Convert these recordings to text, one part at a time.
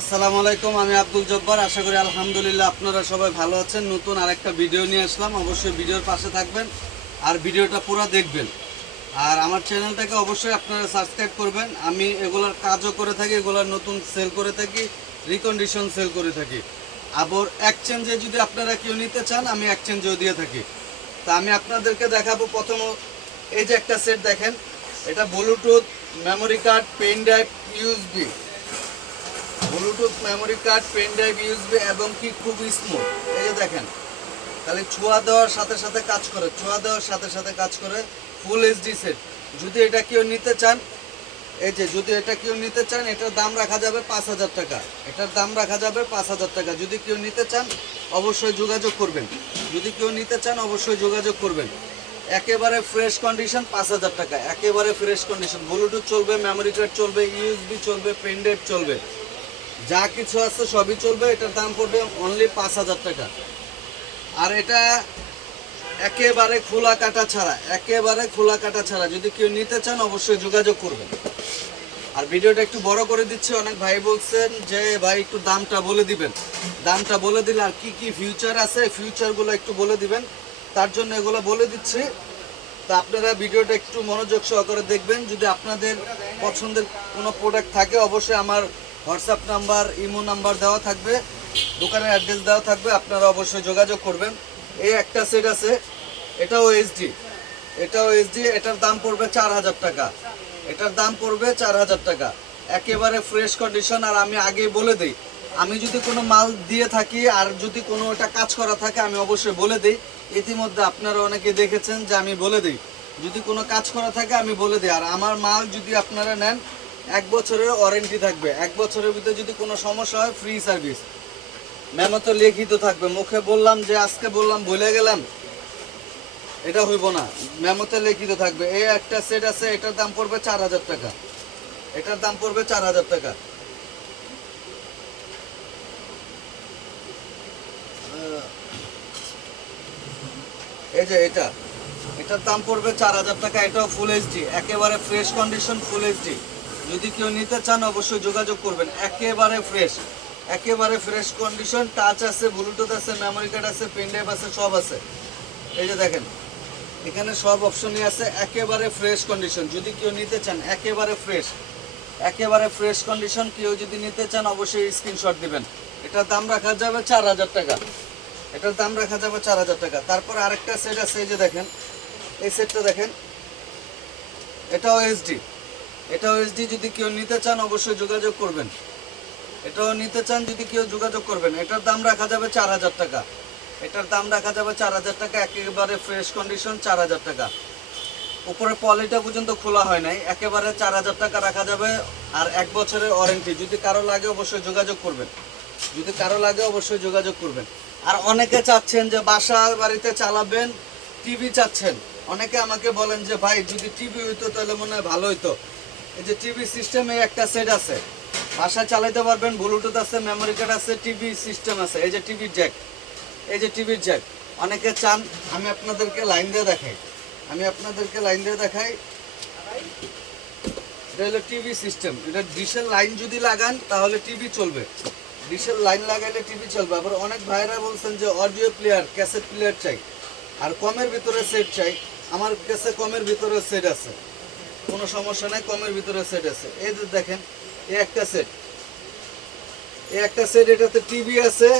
আসসালামু আলাইকুম, আমি আব্দুল জব্বার। আশা করি আলহামদুলিল্লাহ আপনারা সবাই ভালো আছেন। নতুন আরেকটা ভিডিও নিয়ে আসলাম। অবশ্যই ভিডিওর পাশে থাকবেন আর ভিডিওটা পুরো দেখবেন। আর আমার চ্যানেলটাকে অবশ্যই আপনারা সাবস্ক্রাইব করবেন। আমি এগুলার কাজও করে থাকি, এগুলার নতুন সেল করে থাকি রিকন্ডিশন সেল করে থাকি। আবার এক্সচেঞ্জে যদি আপনারা কেউ নিতে চান, আমি এক্সচেঞ্জেও দিয়ে থাকি। তা আমি আপনাদেরকে দেখাবো প্রথম এই যে একটা সেট দেখেন। এটা Bluetooth memory card pen drive USB Bluetooth memory card pen drive USB এবং কি খুব স্মুথ এই যে দেখেন, তাহলে ছোঁয়া দেওয়ার সাথে সাথে কাজ করে, ছোঁয়া দেওয়ার সাথে সাথে কাজ করে ফুল এইচডি সেট যদি এটা কেউ নিতে চান, এই যে যদি এটা কেউ নিতে চান, এটার দাম রাখা যাবে পাঁচ হাজার টাকা। এটার দাম রাখা যাবে পাঁচ হাজার টাকা। যদি কেউ নিতে চান, অবশ্যই যোগাযোগ করবেন। যদি কেউ নিতে চান, অবশ্যই যোগাযোগ করবেন। একেবারে ফ্রেশ কন্ডিশন পাঁচ হাজার টাকা। একেবারে ফ্রেশ কন্ডিশন ব্লুটুথ চলবে মেমোরি কার্ড চলবে ইউএসবি চলবে পেন ড্রাইভ চলবে। যা কিছু আছে সবই চলবে, এটার দাম পড়বে অনলি পাঁচ হাজার টাকা। আর এটা একেবারে খোলা কাটা ছাড়া, একেবারে খোলা কাটা ছাড়া। যদি কেউ নিতে চান, অবশ্যই যোগাযোগ করবেন। আর ভিডিওটা একটু বড় করে দিচ্ছি, অনেক ভাই বলছেন যে, ভাই, একটু দামটা বলে দিবেন। দামটা বলে দিলে আর কি কি ফিউচার আছে ফিউচারগুলো একটু বলে দিবেন। তার জন্য এগুলো বলে দিচ্ছি। তা আপনারা ভিডিওটা একটু মনোযোগ সহকারে দেখবেন। যদি আপনাদের পছন্দের কোনো প্রোডাক্ট থাকে, অবশ্যই আমার হোয়াটসঅ্যাপ নাম্বার, ইমো নাম্বার দেওয়া থাকবে, দোকানের অ্যাড্রেস দেওয়া থাকবে, আপনারা অবশ্যই যোগাযোগ করবেন। এই একটা সেট আছে, এটাও এইচডি এটাও এইচডি এটার দাম পড়বে চার হাজার টাকা। এটার দাম পড়বে চার হাজার টাকা। একেবারে ফ্রেশ কন্ডিশন আর আমি আগে বলে দিই, আমি যদি কোনো মাল দিয়ে থাকি, আর যদি কোনো ওটা কাজ করা থাকে, আমি অবশ্যই বলে দিই। ইতিমধ্যে আপনারা অনেকে দেখেছেন যে আমি বলে দিই, যদি কোনো কাজ করা থাকে, আমি বলে দিই। আর আমার মাল যদি আপনারা নেন এক বছরের ওয়ারেন্টি থাকবে। এক বছরের ভিতরে যদি কোনো সমস্যা হয় ফ্রি সার্ভিস ম্যামও তো লিখিত থাকবে। মুখে বললাম যে, আজকে বললাম, ভুলে গেলাম। এটা হইব না। মেমোতে লিখিত থাকবে। এই একটা সেট আছে, এটার দাম পড়বে চার হাজার টাকা। এটার দাম পড়বে চার হাজার টাকা। এই যে এটা। এটার দাম পড়বে চার হাজার টাকা। এটাও ফুল এইচডি একেবারে ফ্রেশ কন্ডিশন ফুল এইচডি যদি কেউ নিতে চান, অবশ্যই যোগাযোগ করবেন। একেবারে ফ্রেশ একেবারে ফ্রেশ কন্ডিশন টাচ আছে ব্লুটুথ আছে মেমোরি কার্ড আছে পেন ড্রাইভ আছে, সব আছে। এই যে দেখেন, এখানে সব অপশনই আছে, একেবারে ফ্রেশ কন্ডিশন যদি কেউ নিতে চান, একেবারে ফ্রেশ একেবারে ফ্রেশ কন্ডিশন কেউ যদি নিতে চান, অবশ্যই স্ক্রিনশট দিবেন। এটার দাম রাখা যাবে চার হাজার টাকা। এটার দাম রাখা যাবে চার হাজার টাকা। তারপর আরেকটা সেট আছে, এই যে দেখেন, এই সেটটা দেখেন, এটাও এইচডি এটাও এইচডি যদি কেউ নিতে চান, অবশ্যই যোগাযোগ করবেন। এটাও নিতে চান, যদি কেউ যোগাযোগ করবেন, এটার দাম রাখা যাবে চার হাজার টাকা। এটার দাম রাখা যাবে চার হাজার টাকা, একেবারে ফ্রেশ কন্ডিশন চার হাজার টাকা। উপরে পলিটা পর্যন্ত খোলা হয় নাই, একেবারে চার হাজার টাকা রাখা যাবে আর এক বছরের ওয়ারেন্টি যদি কারও লাগে, অবশ্যই যোগাযোগ করবেন। যদি কারও লাগে, অবশ্যই যোগাযোগ করবেন। আর অনেকে চাচ্ছেন যে বাসা বাড়িতে চালাবেন টিভি চাচ্ছেন। অনেকে আমাকে বলেন যে, ভাই, যদি টিভি হইতো, তাহলে মনে হয় ভালো হইতো। এই যে টিভি সিস্টেমে একটা সেট আছে। বাসা চালাতে পারবেন ব্লুটুথ আছে মেমোরি কার্ড আছে টিভি সিস্টেম আছে। এই যে টিভির জ্যাক এই যে টিভির জ্যাক অনেকে চান, আমি আপনাদেরকে লাইন দিয়ে দেখাই। আমি আপনাদেরকে লাইন দিয়ে দেখাই। এটা হলো টিভি সিস্টেম এটা ডিশের লাইন যদি লাগান, তাহলে টিভি চলবে। ডিশের লাইন লাগাইলে টিভি চলবে। আবার অনেক ভাইরা বলছেন যে অডিও প্লেয়ার ক্যাসেট প্লেয়ার চাই। আর কমের ভিতরে সেট চাই। আমার কাছে কমের ভিতরে সেট আছে। কোনো সমস্যা নাই, কমের ভিতরে সেট আছে। এই যে দেখেন, এই একটা সেট এই একটা সেট এটাতে টিভি আছে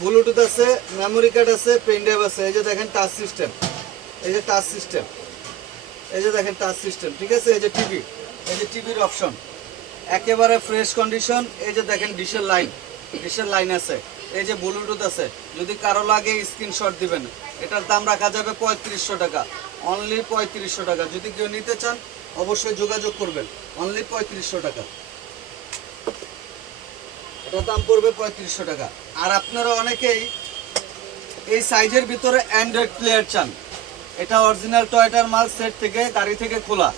ব্লুটুথ আছে মেমোরি কার্ড আছে পেন ড্রাইভ আছে। এই যে দেখেন টাচ সিস্টেম এই যে টাচ সিস্টেম এই যে দেখেন টাচ সিস্টেম ঠিক আছে? এই যে টিভি এই যে টিভির অপশন একেবারে ফ্রেশ কন্ডিশন এই যে দেখেন ডিশের লাইন ডিশের লাইন আছে। এই যে ব্লুটুথ আছে। যদি কারও লাগে স্ক্রিনশট দিবেন। এটার দাম রাখা যাবে পঁয়ত্রিশশো টাকা। অনলি পঁয়ত্রিশশো টাকা। যদি কেউ নিতে চান, অবশ্যই যোগাযোগ করবেন। অনলি পঁয়ত্রিশশো টাকা। এটার দাম পড়বে পঁয়ত্রিশশো টাকা। আর আপনারা অনেকেই এই সাইজের ভিতরে অ্যান্ড্রয়েড প্লেয়ার চান। এটা অরিজিনাল টয়টার মাল সেট থেকে গাড়ি থেকে খোলা।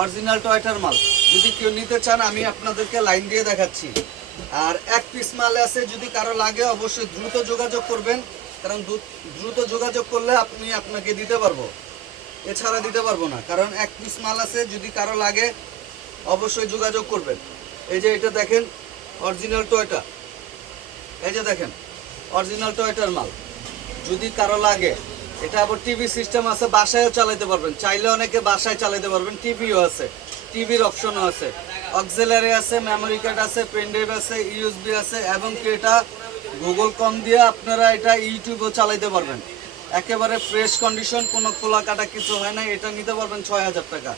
অরিজিনাল টয়টার মাল। যদি কেউ নিতে চান, আমি আপনাদেরকে লাইন দিয়ে দেখাচ্ছি। আর এক পিস মাল আছে, যদি কারও লাগে, অবশ্যই দ্রুত যোগাযোগ করবেন। কারণ দ্রু- দ্রুত যোগাযোগ করলে আপনি আপনাকে দিতে পারব। এছাড়া দিতে পারব না, কারণ এক পিস মাল আছে, যদি কারও লাগে, অবশ্যই যোগাযোগ করবেন। এই যে এটা দেখেন অরিজিনাল টয়টা এই যে দেখেন অরিজিনাল টয়টার মাল। যদি কারও লাগে, এটা আবার টিভি সিস্টেম আছে, বাসায়ও চালাতে পারবেন। চাইলে অনেকে বাসায় চালাতে পারবেন টিভিও আছে টিভির অপশনও আছে। অক্সিলারি আছে মেমোরি কার্ড আছে পেনড্রাইভ আছে ইউএসবি আছে, এবং এটা গুগল কম দিয়ে আপনারা এটা ইউটিউবও চালাইতে পারবেন। একেবারে ফ্রেশ কন্ডিশন কোনো খোলা কাটা কিছু হয় না। এটা নিতে পারবেন ছয় হাজার টাকা।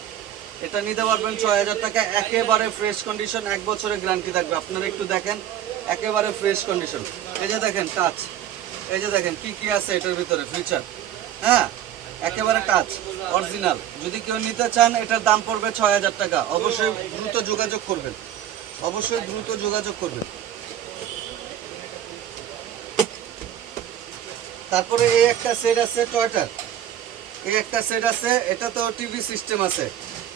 এটা নিতে পারবেন ছয় হাজার টাকা। একেবারে ফ্রেশ কন্ডিশন এক বছরের গ্যারান্টি থাকবে। আপনারা একটু দেখেন, একেবারে ফ্রেশ কন্ডিশন এই যে দেখেন টাচ এই যে দেখেন, কি কি আছে এটার ভিতরে ফিচার হ্যাঁ একেবারে টাচ অরিজিনাল যদি কেউ নিতে চান, এটার দাম পড়বে ছয় হাজার টাকা। অবশ্যই দ্রুত যোগাযোগ করবেন। অবশ্যই দ্রুত যোগাযোগ করবেন। তারপরে এই একটা সেট আছে টয়টার এই একটা সেট আছে, এটা তো টিভি সিস্টেম আছে।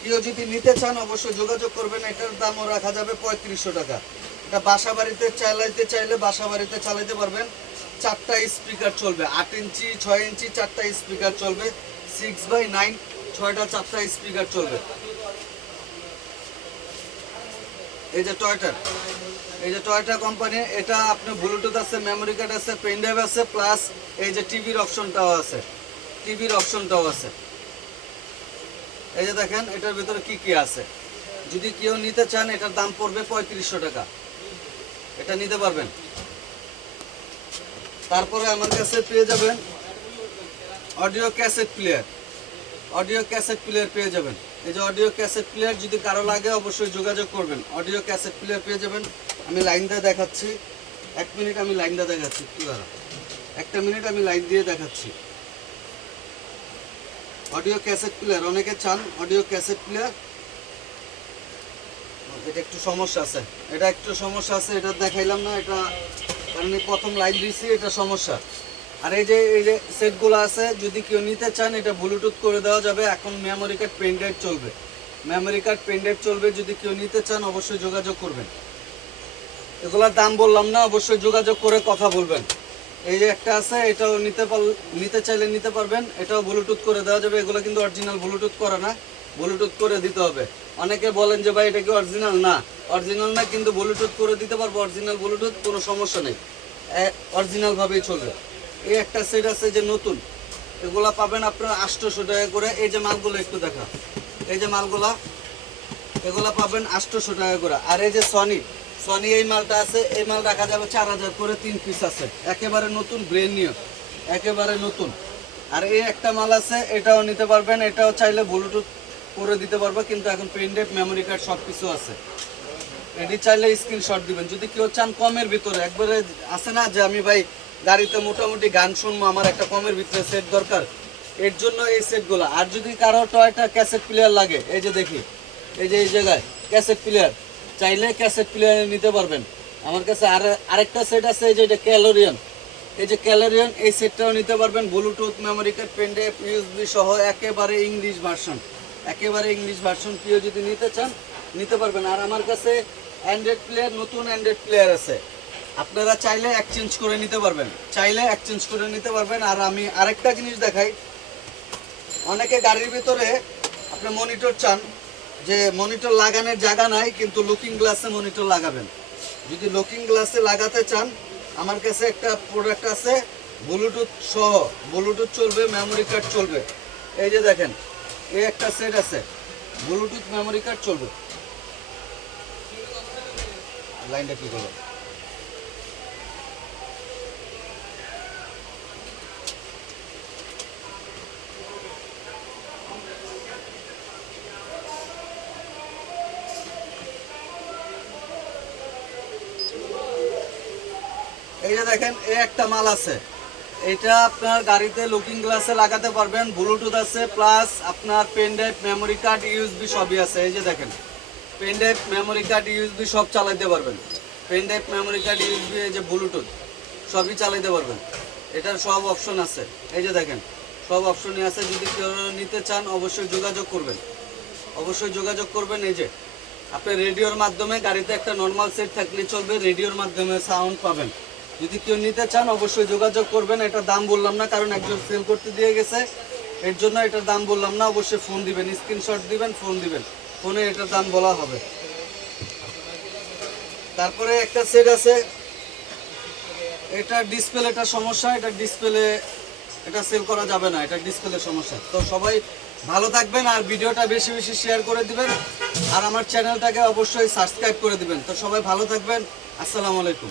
কেউ যদি নিতে চান, অবশ্যই যোগাযোগ করবেন। এটার দামও রাখা যাবে পঁয়ত্রিশশো টাকা। এটা বাসা বাড়িতে চালাইতে চাইলে বাসা বাড়িতে চালাতে পারবেন। চারটা স্পিকার চলবে। আট ইঞ্চি, ছয় ইঞ্চি, চারটা স্পিকার চলবে। সিক্স বাই নাইন ছয়টা, চারটা স্পিকার চলবে। এই যে টয়টার এই যে টয়টা কোম্পানি এটা আপনার ব্লুটুথ আছে মেমোরি কার্ড আছে পেন ড্রাইভ আছে প্লাস এই যে টিভির অপশনটাও আছে। টিভির অপশনটাও আছে। এই যে দেখেন, এটার ভিতরে কি কি আছে? যদি কেউ নিতে চান, এটার দাম পড়বে পঁয়ত্রিশশো টাকা। এটা নিতে পারবেন। তারপরে আমার কাছে পেয়ে যাবেন audio cassette player audio cassette player পেয়ে যাবেন। এই যে অডিও ক্যাসেট প্লেয়ার যদি কারও লাগে, অবশ্যই যোগাযোগ করবেন। অডিও ক্যাসেট প্লেয়ার পেয়ে যাবেন। আমি লাইন দিয়ে দেখাচ্ছি। এক মিনিট আমি লাইন দিয়ে দেখাচ্ছি। কি একটা মিনিট আমি লাইন দিয়ে দেখাচ্ছি। অডিও ক্যাসেট প্লেয়ার অনেকে চান অডিও ক্যাসেট প্লেয়ার এটা একটু সমস্যা আছে। এটা একটু সমস্যা আছে, এটা দেখাইলাম না, এটা কারণ প্রথম লাইন দিয়েছি, এটা সমস্যা। আর এই যে এই যে সেটগুলো আছে, যদি কেউ নিতে চান, এটা ব্লুটুথ করে দেওয়া যাবে। এখন মেমোরি কার্ড পেন ড্রাইভ চলবে। মেমোরি কার্ড পেন ড্রাইভ চলবে। যদি কেউ নিতে চান, অবশ্যই যোগাযোগ করবেন। এগুলোর দাম বললাম না, অবশ্যই যোগাযোগ করে কথা বলবেন। এই যে একটা আছে, এটাও নিতে পার, নিতে চাইলে নিতে পারবেন। এটাও ব্লুটুথ করে দেওয়া যাবে। এগুলো কিন্তু অরিজিনাল ব্লুটুথ করে না। ব্লুটুথ করে দিতে হবে। অনেকে বলেন যে, ভাই, এটা কি অরিজিনাল না। অরিজিনাল না, কিন্তু ব্লুটুথ করে দিতে পারব। অরিজিনাল ব্লুটুথ কোনো সমস্যা নেই। অরিজিনালভাবেই চলবে। এই একটা সেট আছে যে নতুন, এগুলা পাবেন আপনার আটশোশো টাকা করে। এই যে মালগুলো একটু দেখা। এই যে মালগুলা, এগুলা পাবেন আটশোশো টাকা করে। আর এই যে সনি সনি এই মালটা আছে, এই মাল রাখা যাবে চার হাজার করে তিন পিস আছে। একেবারে নতুন ব্রেন নিউ একেবারে নতুন। আর এই একটা মাল আছে, এটাও নিতে পারবেন, এটাও চাইলে ব্লুটুথ করে দিতে পারব, কিন্তু এখন পেন মেমোরি কার্ড সব কিছু আছে। এটি চাইলে স্ক্রিনশট দিবেন। যদি কেউ চান কমের ভিতরে, একবারে আছে না যে আমি ভাই গাড়িতে মোটামুটি গান শুনব, আমার একটা কমের ভিতরে সেট দরকার। এর জন্য এই সেটগুলো আর যদি কারও টয়টা ক্যাসেট প্লেয়ার লাগে, এই যে দেখি, এই যে এই জায়গায় ক্যাসেট প্লেয়ার চাইলে ক্যাসেট প্লেয়ার নিতে পারবেন। আমার কাছে আর আরেকটা সেট আছে, এই যে এটা ক্যালোরিয়ান। এই যে ক্যালোরিয়ান, এই সেটটাও নিতে পারবেন। Bluetooth memory card pen drive USB সহ একেবারে ইংলিশ ভার্সন একেবারে ইংলিশ ভার্সন কেউ যদি নিতে চান, নিতে পারবেন। আর আমার কাছে অ্যান্ড্রয়েড প্লেয়ার নতুন অ্যান্ড্রয়েড প্লেয়ার আছে। আপনারা চাইলে এক্সচেঞ্জ করে নিতে পারবেন। চাইলে এক্সচেঞ্জ করে নিতে পারবেন। আর আমি আরেকটা জিনিস দেখাই। অনেকে গাড়ির ভিতরে আপনি মনিটর চান, যে মনিটর লাগানোর জায়গা নাই, কিন্তু লুকিং গ্লাসে মনিটর লাগাবেন। যদি লুকিং গ্লাসে লাগাতে চান, আমার কাছে একটা প্রোডাক্ট আছে ব্লুটুথ সহ। ব্লুটুথ চলবে মেমোরি কার্ড চলবে। এই যে দেখেন, এই একটা সেট আছে। ব্লুটুথ মেমোরি কার্ড চলবে। লাইনটা কি করব এই যে দেখেন এই একটা মাল আছে। এটা আপনার গাড়িতে লুকিং গ্লাসে লাগাতে পারবেন ব্লুটুথ আছে প্লাস আপনার pen drive memory card USB সবই আছে। এই যে দেখেন pen drive memory card USB সব চালাইতে পারবেন। Pen drive memory card USB এই যে ব্লুটুথ সবই চালাইতে পারবেন। এটার সব অপশন আছে। এই যে দেখেন, সব অপশনই আছে। যদি কেউ নিতে চান, অবশ্যই যোগাযোগ করবেন। অবশ্যই যোগাযোগ করবেন। এই যে, আপনি রেডিওর মাধ্যমে গাড়িতে একটা নর্মাল সেট থাকলে চলবে। রেডিওর মাধ্যমে সাউন্ড পাবেন। যদি কেউ নিতে চান, অবশ্যই যোগাযোগ করবেন। এটার দাম বললাম না, কারণ একজন সেল করতে দিয়ে গেছে। এর জন্য এটার দাম বললাম না। অবশ্যই ফোন দিবেন স্ক্রিনশট দিবেন ফোন দিবেন। ফোনে এটার দাম বলা হবে। তারপরে একটা সেট আছে। এটা ডিসপ্লে ডিসপ্লেটা সমস্যা, এটা ডিসপ্লে এটা সেল করা যাবে না, এটা ডিসপ্লে সমস্যা। তো সবাই ভালো থাকবেন আর ভিডিওটা বেশি বেশি শেয়ার করে দিবেন। আর আমার চ্যানেলটাকে অবশ্যই সাবস্ক্রাইব করে দিবেন। তো সবাই ভালো থাকবেন। আসসালামু আলাইকুম।